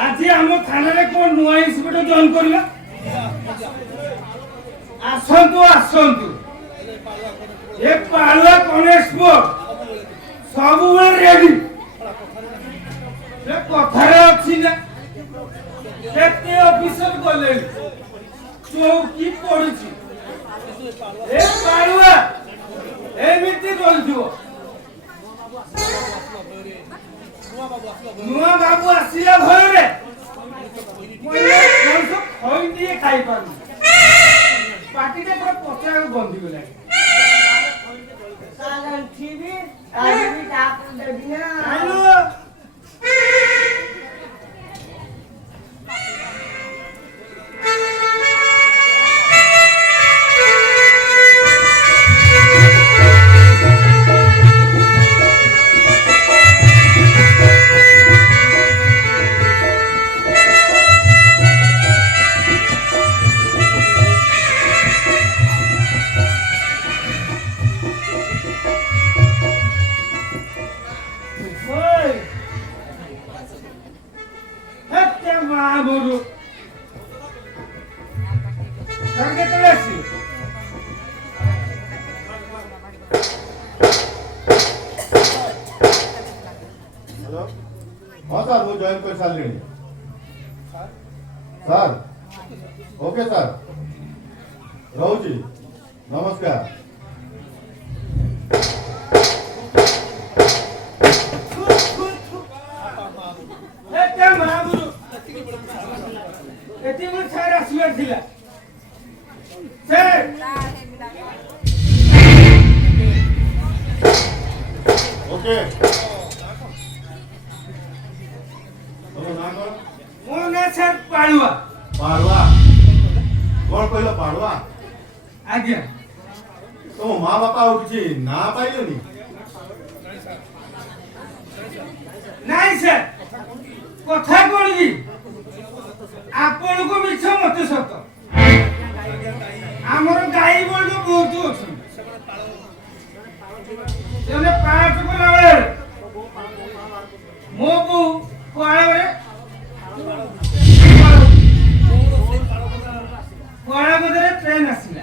आज आम थाना रे कोन नुआ इंस्पेक्टर जॉइन करिया आसंतु आसंतु ए पालुआ कनेस्टेबल सब रेडी से कथारे अछि ना केते ऑफिसर गले चौकी पड़छि ए पालुआ एमिति बोलथियो नुआ बाबू आसिया भय रे कोन सब खई दिए खाई पारु पार्टी के पूरा पचा बंदी गेला सालन टीवी आज भी डाक दे दिया हेलो हाँ सर वो ज्वाइन कर साल लेंगे सर ओके सर रहू जी नमस्कार ओके पाड़ुआ पाड़ुआ कौन कहलो पाड़ुआ आज्ञा तुम माँ बापा उठी ना पाइलनि नहीं सर कथा कोन जी आपण को मिछ मते सत हमर गाई बोल बहुत अछि जने पाठ को लावे मो बु कोआवे कोआला बदरे ट्रेन आसिला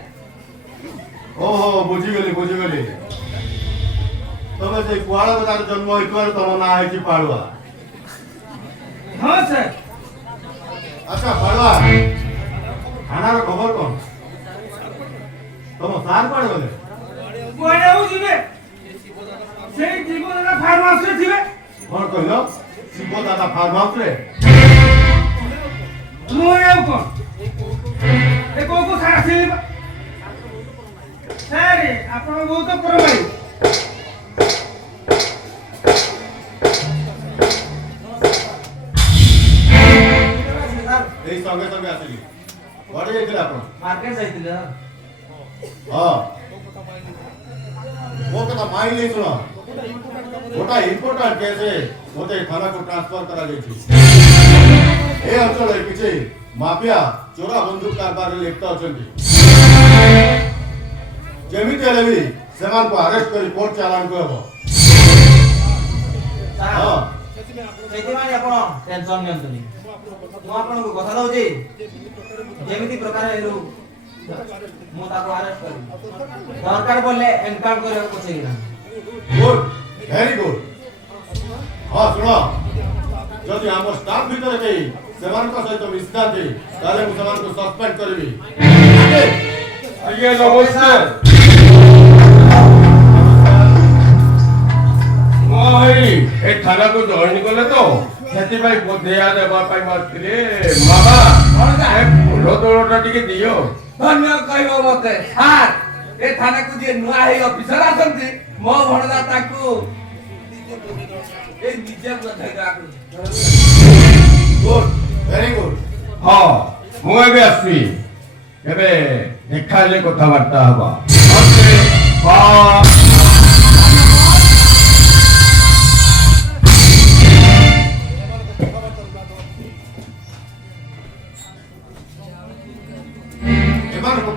ओहो बुझी गली तमे जे कुआला बजार जन्म होइतवार तम ना है कि पाड़ुआ हां सर अच्छा पाड़ुआ खाना रो खबर कोन तम सार पाड़ गले कोआला हो जिवे से जीवनरा फार्म हाउस रे थिबे कोन कहलो शिव दादा फार्म हाउस रे मोया कोन ए को सारा सेलिबा सारे आपण बहुत परमाई এই সঙ্গে সঙ্গে আসলি বড় যাইছিল আপন मार्केट যাইছিল हां वो কথা মাই নেই শুনো ওটা ইম্পর্টেন্ট কেসে ওতে থানা को ट्रांसफर करा जाइछि ए অঞ্চল এর পিছে মাফিয়া চোরা বন্দুক কারবার লিপ্ত অଛନ୍ତି যেমিতি হেলে भी সেমান को अरेस्ट करी कोर्ट चालान करबो हां ସେଇଥିପାଇଁ ଆପଣ ଟେନସନ ନିଅନ୍ତୁନି ମୁଁ ଆପଣଙ୍କୁ କଥା ଦଉଛି ଯେମିତି ପ୍ରକାର ହେଉ ମୁଁ ତାକୁ ଆରେଷ୍ଟ କରିବି ଦରକାର ପଡ଼ିଲେ ଏନକାଉଣ୍ଟ କରିବାକୁ ପଛେଇବି गुड वेरी गुड हां सुनो যদি আমার স্টাফ ভিতরে কেই সেমানক সহিত মিশিଥାନ୍ତି তাহলে ମୁଁ ସେମାନଙ୍କୁ ସସ୍ପେଣ୍ଡ କରିବି ଆଜ୍ଞା ନମସ୍କାର भाई ए थाना को जॉइन कले तो सेति भाई बोधेया देबा पाई मारथिले मामा कोन का है फूलो तोड़टा टिके दियो धन्य कहबो मते सार ए थाना को जे नुआ हे ऑफिसर आसंती मो भणदा ताकू ए निजे बधाई राखू गुड वेरी गुड हां मु एबे आसी एबे देखाले कथा वार्ता हबा ओके बा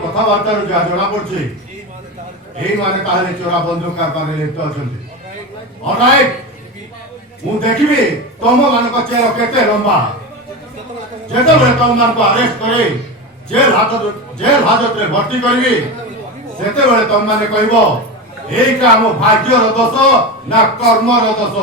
कथबार्ता जहाँ जना पड़ी यही माने ताहले चोरा बंदूक कारबार लिप्त अछंती ऑलराइट मु देखिबी तम मानक चेहरा केते लंबा ଯେତେବେଳେ ତମମାନଙ୍କୁ ଆରେଷ୍ଟ କରି ଜେଲ ହାଜତରେ ଭର୍ତ୍ତି କରିବି ସେତେବେଳେ ତମମାନେ କହିବ ଏଇଟା ଆମ ଭାଗ୍ୟର ଦୋଷ ନା କର୍ମର ଦୋଷ।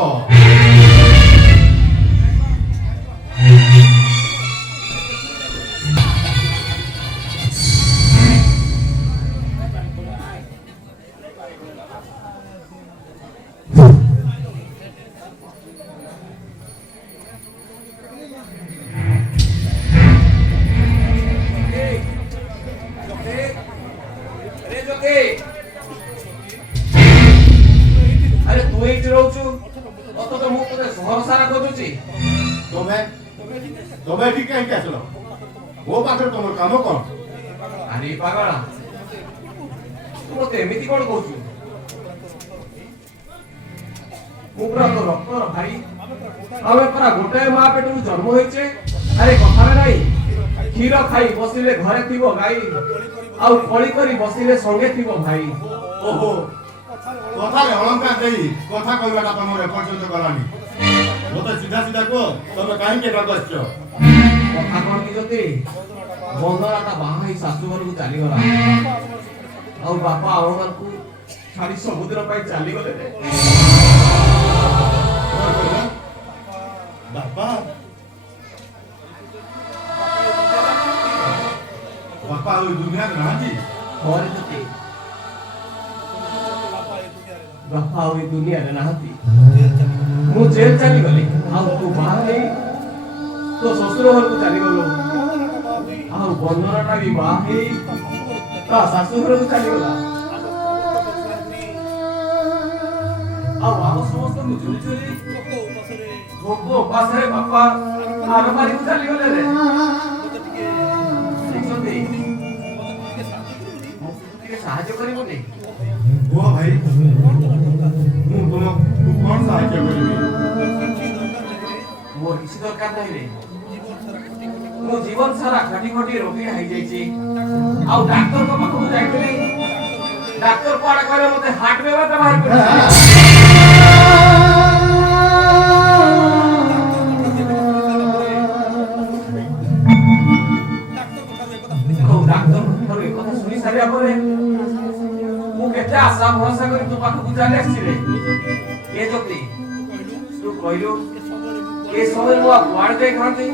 अरे तू एठी रहउछु अत तो मु तोरे सहर सारा खोजुची ତମେ ଏଠି କାହିଁକି ଆସିଲ? ମୋ ପାଖରେ ତମର କାମ କଣ? अरे पागला तू मते एमिति कोन कहउछु मु पुरा तो रक्तर भाई आवे परा गोटे मां पेटु जन्म होइचे। अरे कथा रे नाही क्षीर खाई बसिले घरे थिबो गाई आउ कळी करी बसिले संगे थिबो भाई। ଓହୋ କଥାରେ ଅଳଙ୍କାର ଦେଇ କଥା କହିବାଟା ତମର ଏପର୍ଯ୍ୟନ୍ତ ଗଲାନି। ମୋତେ ସିଧା ସିଧା କୁହ ତମେ କାହିଁକି ଏଠାକୁ ଆସିଛ? କଥା କଣ କି ଯଦି ବନ୍ଦରା ତା ବାହା ହେଇ ଶାଶୁ ଘରକୁ ଚାଲିଗଲା ଆଉ ବାପା ଆମମାନଙ୍କୁ ଛାଡି ସମୁଦ୍ର ପାଇଁ ଚାଲିଗଲେ ରେ। କଣ କହିଲ? ବାପା ବାପା ଆଉ ଏ ଦୁନିଆରେ ନାହାନ୍ତି? ଘରେ ଯଦି ବାପା ଆଉ ଏ ଦୁନିଆରେ ନାହାନ୍ତି ମୁଁ ଜେଲ ଚାଲିଗଲି ଆଉ ତୁ ବାହା ହେଇ ତୋ ଶ୍ୱଶୁର ଘରକୁ ଚାଲିଗଲୁ ଆଉ ବନ୍ଦରାଟା ବି ବାହା ହେଇ ତା ଶାଶୁ ଘରକୁ ଚାଲିଗଲା ଆଉ ଆମ ସମସ୍ତଙ୍କୁ ଚୋରି ଚୋରି ଭୋକ ଉପାସରେ ବାପା ଆରପାରିକୁ ଚାଲିଗଲେ ରେ। ଦେଖିଛନ୍ତି ଟିକେ ସାହାଯ୍ୟ କରିବୁନି? କୁହ ଭାଇ ମୁଁ ତୁମକୁ କଣ ସାହାଯ୍ୟ କରିବି? ମୋର କିଛି ଦରକାର ନାହିଁ ରେ। ମୁଁ ଜୀବନ ସାରା ଖଟି ଖଟି ରୋଗୀ ହେଇଯାଇଛି ଆଉ ଡାକ୍ତରଙ୍କ ପାଖକୁ ଯାଇଥିଲି ଡାକ୍ତର କୁଆଡେ କହିଲେ ମତେ ହାର୍ଟ ବେମାରଟା ବାହାରି ପଡିଛି। ଡାକ୍ତର ଏ କଥା ଶୁଣି ସାରିବା ପରେ ମୁଁ କେତେ ଆଶା ଭରସା କରି ତୋ ପାଖକୁ ଚାଲି ଆସିଛି ରେ। ଏ ଜ୍ୟୋତି ତୁ କହିଲୁ ଏ ସମୟରେ ମୁଁ କୁଆଡେ ଯାଇଥାନ୍ତି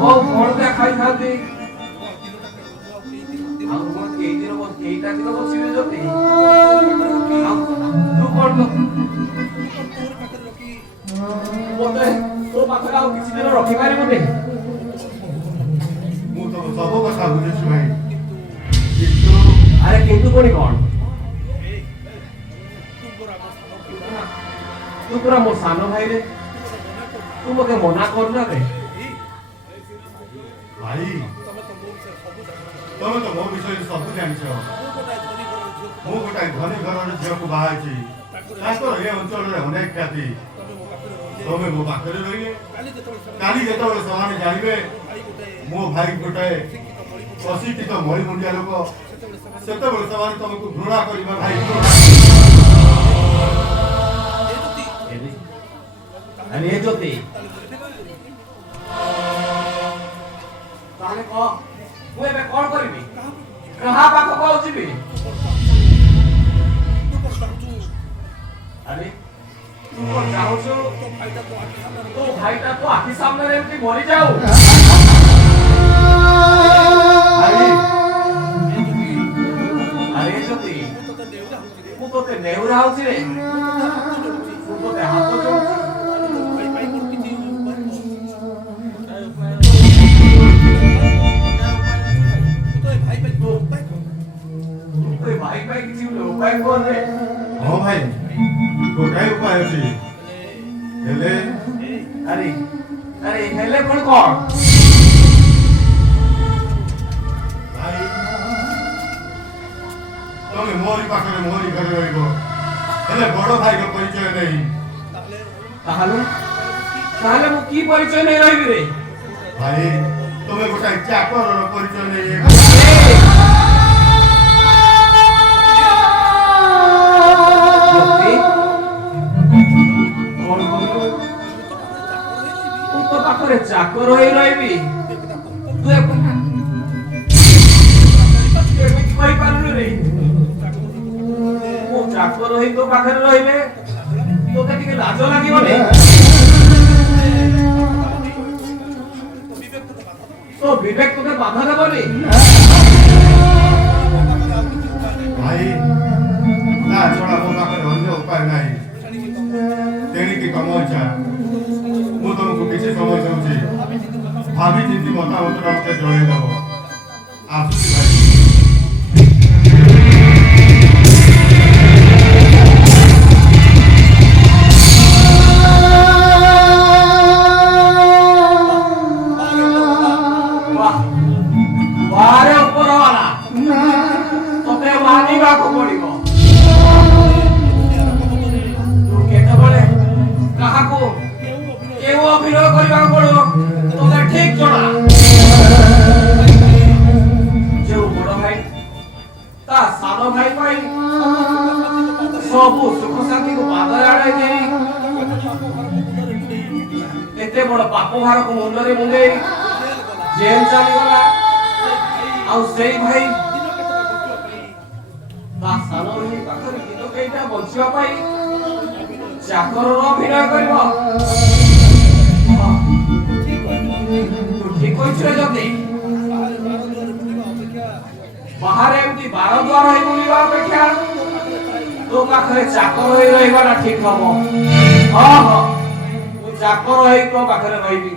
ମୋ କଣଟା ଖାଇଥାନ୍ତି ଆଉ ମୁଁ ଏଇଟା ଦିନ ବସିବି ଜ୍ୟୋତି ଆଉ ତୁ କଣ ମତେ ତୋ ପାଖରେ ଆଉ କିଛି ଦିନ ରଖିପାରିବୁନି? ମୁଁ ତ ସବୁ କଥା ବୁଝୁଛି ଭାଇ କିନ୍ତୁ ଆରେ କିନ୍ତୁ ପୁଣି କଣ? ତୁ ପୁରା ମୋ ସାନ ଭାଇ ରେ ତୁ ମତେ ମନା କରୁନା ରେ। ଭାଇ ତମେ ତ ମୋ ବିଷୟରେ ସବୁ ଜାଣିଛ। ମୁଁ ଗୋଟାଏ ଧନୀ ଘରର ଝିଅକୁ ବାହା ହେଇଛି। ତାଙ୍କର ଏ ଅଞ୍ଚଳରେ ଅନେକ ଖ୍ୟାତି। ତମେ ମୋ ପାଖରେ ରହିଲେ କାଲି ଯେତେବେଳେ ସେମାନେ ଜାଣିବେ ମୋ ଭାଇ ଗୋଟାଏ ଅଶିକ୍ଷିତ ମଳିମୁଣ୍ଡିଆ ଲୋକ ସେତେବେଳେ ସେମାନେ ତମକୁ ଘୃଣା କରିବା ଭାଇ। ଆରେ ଏ ଜ୍ୟୋତି ତାହେଲେ କହ ମୁଁ ଏବେ କଣ କରିବି? କାହା ପାଖକୁ ଆଉ ଯିବି? ଆରେ ତୁ କଣ ଚାହୁଁଛୁ ତୋ ଭାଇଟା ତୋ ଆଖି ସାମ୍ନାରେ ଏମିତି ମରିଯାଉ? ଆରେ ଜ୍ୟୋତି ମୁଁ ତୋତେ ନେହୁରା ହଉଛି ରେ। ମୁଁ ତୋତେ ହାତ ଯୋଡୁଛି भाई भाई किसी उपाय कौन है? हाँ भाई गोटाए उपाय अछि हेले अरे अरे हेले कोन कोन भाई तमे मोरी पाखरे मोरी घरे रहिबो हेले बड़ भाई को परिचय नहीं ताहले मु की परिचय नहीं रहिबी रे भाई तमे गोटाए चाकर रो परिचय नहीं ପାଖରେ ଚାକର ହୋଇ ରହିବି ତୁ ଏମିତି କହିପାରୁନି ରେ ମୁଁ ଚାକର ହୋଇ ତୋ ପାଖରେ ରହିଲେ ତୋତେ ଟିକେ ଲାଜ ଲାଗିବନି तो विवेक तुझे बाधा देबनी भाई ना छोड़ा मो पाखरे अन्य उपाय नाही तेणी की कम इच्छा मु तुमको किसी समय देउची भाभी चिंती मतामत रखते जणे दबो आसुची भाई बारे ऊपर वाला तोते मानिबा को पड़िबो तू केते बळे कहा को केउ अभिनय करबा को पड़ो तोते ठीक जणा जो बड़ भाई ता सानो भाई भाई सबु सुख शांति को बाधा आड़े दे एते बड़ पाप भार को मुंडरे मुंडे जेल चली गला ଆଉ ସେଇ ଭାଇ ତା ସାନ ଭାଇ ପାଖରେ ଦିନ କେଇଟା ବଞ୍ଚିବା ପାଇଁ ଚାକରର ଅଭିନୟ କରିବ ତୁ ଠିକ କହିଛୁ ରେ ଯଦି ବାହାରେ ଏମିତି ବାର ଦ୍ୱାର ହେଇ ବୁଲିବା ଅପେକ୍ଷା ତୋ ପାଖରେ ଚାକର ହେଇ ରହିବାଟା ଠିକ ହବ ହଁ ହଁ ମୁଁ ଚାକର ହେଇ ତୋ ପାଖରେ ରହିବି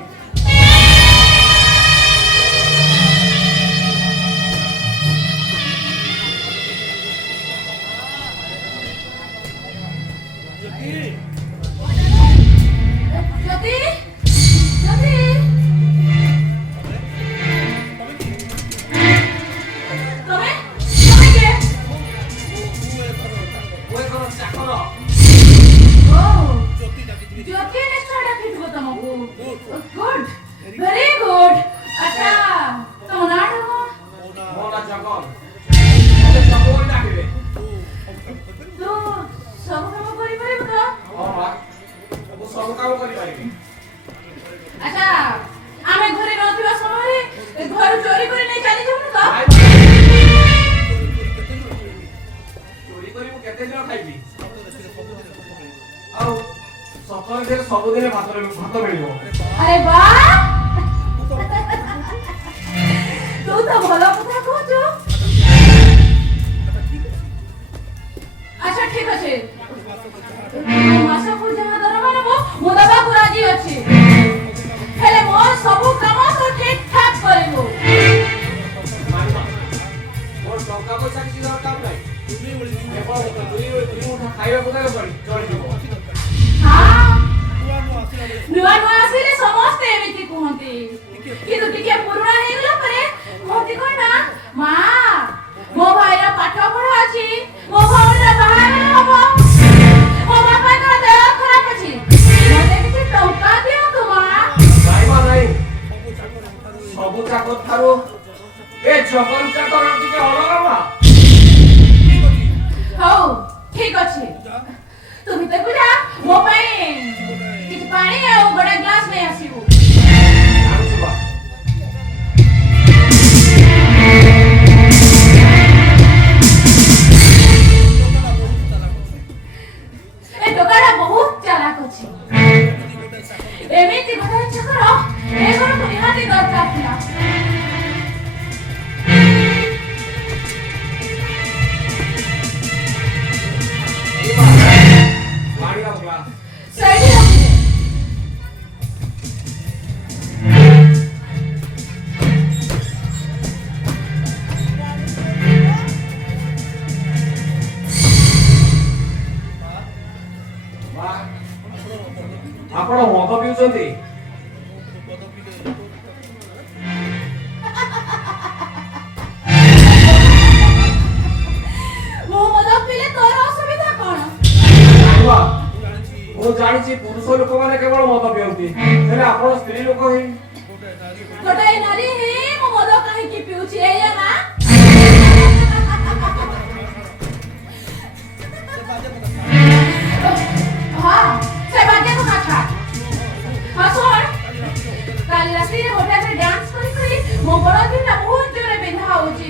ସବୁଦିନେ ଭାତ ମିଳିବ अरे वाह तू तो भलो কথা কହୁଛୁ अच्छा ठीक আছে মাসକୁ ଯାହା ଦରମା ନେବ ମୁଁ ଦେବାକୁ ରାଜି ଅଛି ହେଲେ ମୋର ସବୁ କାମ ତ ଠିକ ଠାକ କରିବୁ ମୋର ଟଙ୍କା ପଇସା କିଛି ଦରକାର ନାହିଁ କେବଳ ଦୁଇ ମୁଠା ଖାଇବାକୁ ଦେଲେ ଚଳିଯିବ ନୂଆ ନୂଆ ଆସିଲେ ସମସ୍ତେ ଏମିତି କୁହନ୍ତି କିନ୍ତୁ ଟିକେ ପୁରୁଣା ହେଇଗଲା ପରେ କୁହନ୍ତି କଣ ନା ମା ମୋ ଭାଇର ପାଠ ପଢା ଅଛି ମୋ ଭଉଣୀର ବାହାଘର ହବ ମୋ ବାପାଙ୍କର ଦେହ ଖରାପ ଅଛି ମତେ କିଛି ଟଙ୍କା ଦିଅନ୍ତୁ ମା ନାଇଁ ନାଇଁ ସବୁ ଚାକର ଠାରୁ ଏ ଜଗନ ଚାକର ଟିକେ ଅଲଗା ମା ହଉ ଠିକ ଅଛି ତୁ ଭିତରକୁ ଯା ମୋ ପାଇଁ କିଛି ପାଣି ଆଉ ଗୋଟେ ଗ୍ଲାସ ନେଇ ଆସିବୁ ଏ ଟୋକାଟା ବହୁତ ଚାଲାକ ଅଛି ଏମିତି ଗୋଟେ ଚାକର ଏ ଘରକୁ ନିହାତି ଦରକାର ଥିଲା ସେଇଠି ରଖିଦେ ଆପଣ ମଦ ପିଉଛନ୍ତି ମୁଁ ମଦ ପିଇଲେ ତୋର ଅସୁବିଧା କଣ ମୁଁ ଜାଣିଛି ପୁରୁଷ ଲୋକମାନେ କେବଳ ମଦ ପିଅନ୍ତି ହେଲେ ଆପଣ ସ୍ତ୍ରୀ ଲୋକ ହିଁ ଗୋଟାଏ ନାରୀ ହିଁ ମୁଁ ମଦ କାହିଁକି ପିଉଛି ଏଇଆ ନା ହଁ ସେ ବାକ୍ୟ କଥା ଛାଡ ହଁ ଶୁଣ ରାତିରେ ହଠାତ୍ ଡ୍ୟାନ୍ସ କରି ମୋ ଗୋଡ଼ ଦିଟା ବହୁତ ଜୋରେ ବିନ୍ଧା ହଉଛି।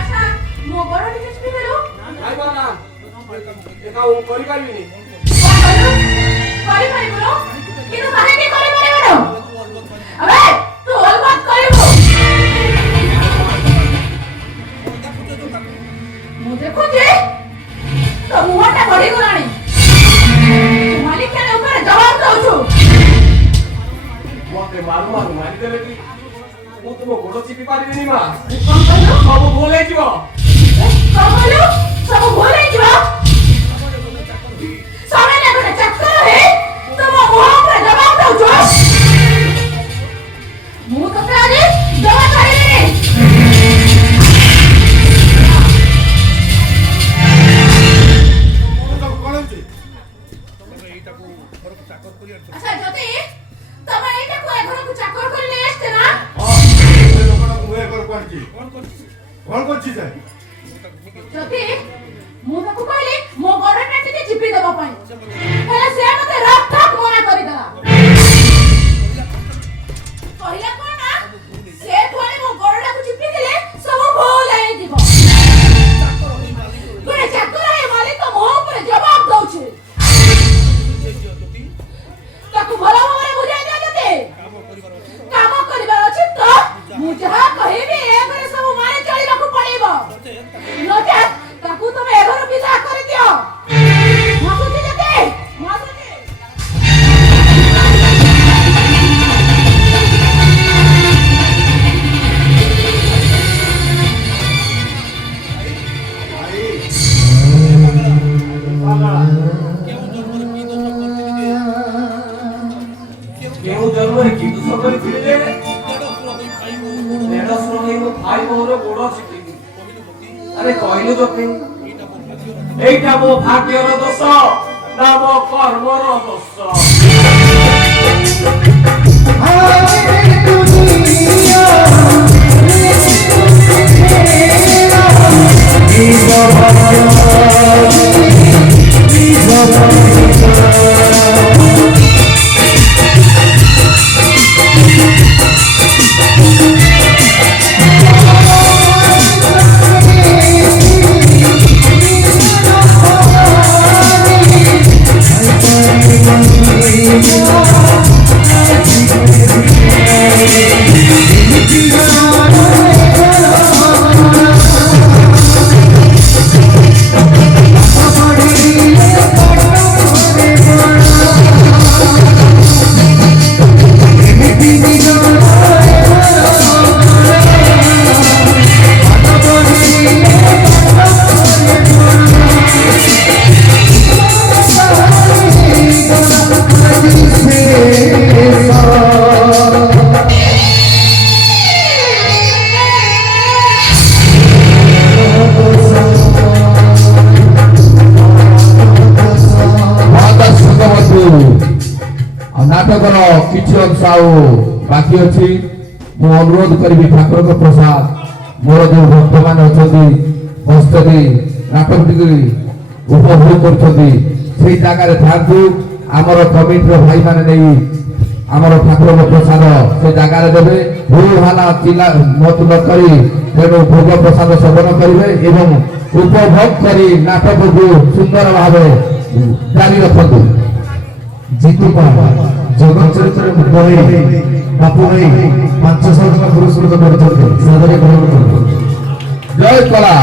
ଆଚ୍ଛା ମୋ ଗୋଡ଼ ଟିକେ ଚିପି ଦେଲୁ। ଖାଇବ ନା ଏକା ମୁଁ କରିପାରିବିନି। କଣ କଲୁ? କରିପାରିବୁନୁ? କିନ୍ତୁ କାହିଁକି କରିପାରିବୁନୁ? ଆବେ ତୁ ଅଲବତ କରିବୁ। ମୁଁ ଦେଖୁଛି ତୋ ମୁହଁଟା ବଢିଗଲାଣି। ମାଲିକ ଉପରେ ଜବାବ ଦଉଛୁ। ମତେ ମାରୁ ମାରୁ ମାରିଦେଲେ କି ମୁଁ ତୁମ ଗୋଡ଼ ଚିପି ପାରିବିନି ମା। କଣ କହିଲୁ? ସବୁ ଭୁଲ ହେଇଯିବ। କଣ କହିଲୁ? ସବୁ ଭୁଲ ହେଇଯିବ। ସାମାନ୍ୟ ଗୋଟେ ଚାକର ହେ ତମ ମୁହଁ ଉପରେ ଜବାବ ଦଉଛୁ। ମୁଁ ତତେ ଆଜି ଜମା ଛାଡ଼ିବିନି। ଆଚ୍ଛା ଯଦି ତମେ ଏଇଟାକୁ ଏ ଘରକୁ ଚାକର କରି ନେଇ ଆସିଛ ନା? କଣ କରୁଛି ସେ? ଯଦି ମୁଁ ତାକୁ କହିଲି ମୋ ଗୋଡ଼ଟା ଟିକେ ଚିପି ଦେବା ପାଇଁ, ହେଲେ ସେ ମତେ ରକ୍ତାକ୍ ମନା କରିଦେଲା। କହିଲା କଣ ନା ସେ ପୁଣି ମୋ ଗୋଡ଼ଟାକୁ ଚିପି ଦେଲେ ସବୁ ଭୁଲ ହେଇଯିବ। ଗୋଟେ ଚାକର ହେ ମାଲିକ ମୁହଁ ଉପରେ ଜବାବ ଦଉଛି। ତାକୁ ଭଲ ଭାବରେ ବୁଝାଇ ଦିଅ। ଯଦି କାମ କରିବାର ଅଛି ତ ମୁଁ ଯାହା କହିବି ଏ ଘରେ ସବୁ ମାନି ଚଳିବାକୁ ପଡ଼ିବ। ନଚେତ୍ ତାକୁ ତମେ ଏ ଘରୁ ବିଦା କରିଦିଅ। ମାସୁଛି ଯଦି ମାସୁଛି। କେଉଁ ଜନ୍ମରେ କି ଦୋଷ କରିଥିଲି ଯେ ଦେଢ଼ଶୁର ହେଇ ମୋ ଭାଇ ବୋଉର ଗୋଡ଼ ଚିପିଲି। ଆରେ କହିଲୁ ଯଦି এইটা ମୋ ଭାଗ୍ୟର ଦୋଷ ନା ମୋ କର୍ମର ଦୋଷ? नाटकर किसी अंश बाकी अच्छी मु अनुरोध करी ठाकुर प्रसाद मोर जो भक्त मान अच्छा बसती नाटक टी उपभोग कर जगार था आमर कमिटी भाई मैंने नहीं आमर ठाकुर प्रसाद से जगार देवे भू भाला चिला मत न करी तेणु भोग प्रसाद सेवन करेंगे एवं उपभोग करी नाटक को सुंदर भाव जारी रखु जीतू जगत चरित्र बापू भाई 500 टका पुरस्कृत जय कला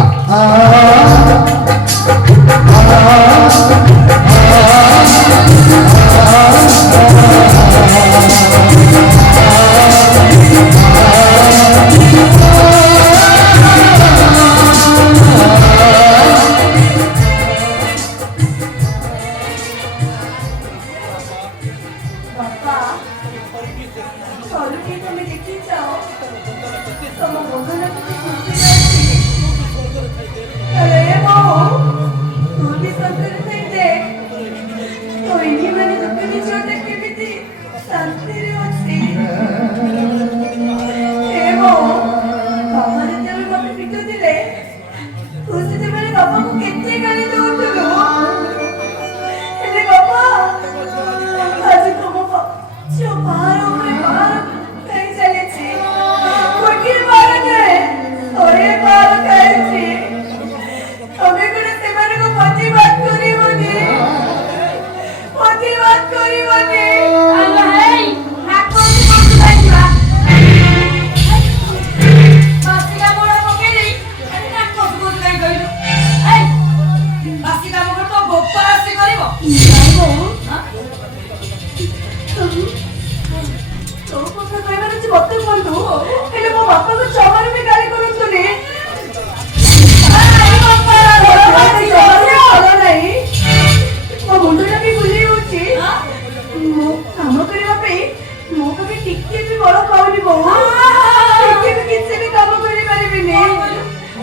बाहर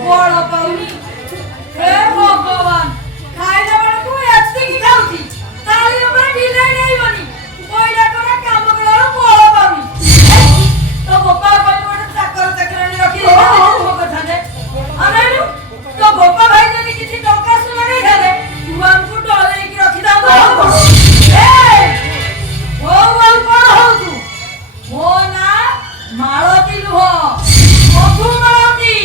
ବଳ ପାଉନି ହେ ଭଗବାନ ଖାଇଲା ବେଳକୁ ଏତିକି ଖାଉଛି ତାଳି ଉପରେ ଢିଲେଇ ନେଇବନି ପଇଲା କରା କାମ କଲାର ବଳ ପାଉନି ତ ବୋପା ପାଇଁ ଗୋଟେ ଚାକର ଚାକରାଣୀ ରଖି ମୋ କଥା ନେ ଅନେଇଲୁ ତ ବୋପା ଭାଇ ଯଦି କିଛି ଟଙ୍କା ସୁନା ନେଇଥାନ୍ତେ ତୁ ଆମକୁ ଡରେଇକି ରଖିଥାନ୍ତୁ ହଉ ଆଉ କଣ ହଉଛୁ ମୋ ନା ମାଳତୀ ନୁହଁ ମଧୁ ମାଳତୀ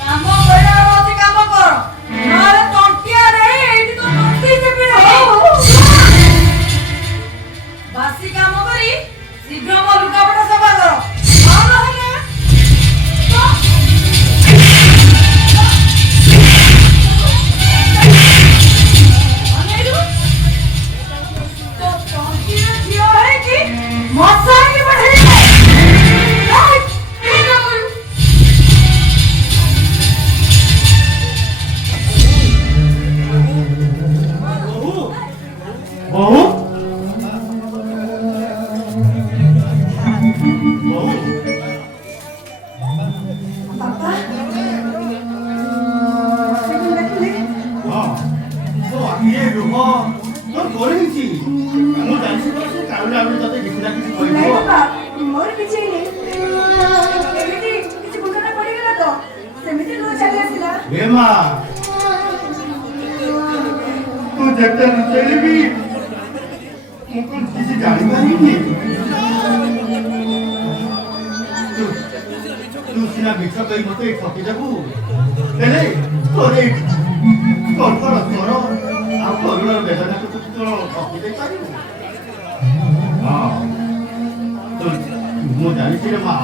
କାମ କରିବାର ଅଛି କାମ କର ନହେଲେ ତଣ୍ଟିଆ ରେ ଏଇଠି ତ ତଣ୍ଟି ଚିପି ବାସି କାମ କରି ଶୀଘ୍ର ମୋ ଲୁଗାପଟା ସଫା କର ନହେଲେ ଅନେଇଲୁ ତ ତଣ୍ଟିରେ ଝିଅ ହେଇକି ମଶାଣି ପଠେଇଲେ ବହୁ ବହୁ ହଁ ତ ଆଖିଏ ଲୁହ ତୋର କରିଛି ମୁଁ ଜାଣିଛି ତ ସେ କାଲି ଆମେ ତତେ କିଛି ନା କିଛି କହିବ ମୋର କିଛି ଏମିତି କିଛି ଘଟଣା ପଡ଼ିଗଲା ତ ସେମିତି ଲୁହ ଚାଲି ଆସିଲା ଏ ମା ତୁ ଯେତେ ଲୁଚେଇଲେ ବି କିଛି ଜାଣିପାରିନି ତୁ ସିନା ମିଛ କହି ମତେ ଠକିଦେବୁ ହେଲେ ତୋର କର୍କର ସ୍ୱର ଆଉ କରୁଣର ବେଦନାକୁ ତୁ ଠକି ଦେଇପାରିବୁ ହଁ ମୁଁ ଜାଣିଛି ରେ ମା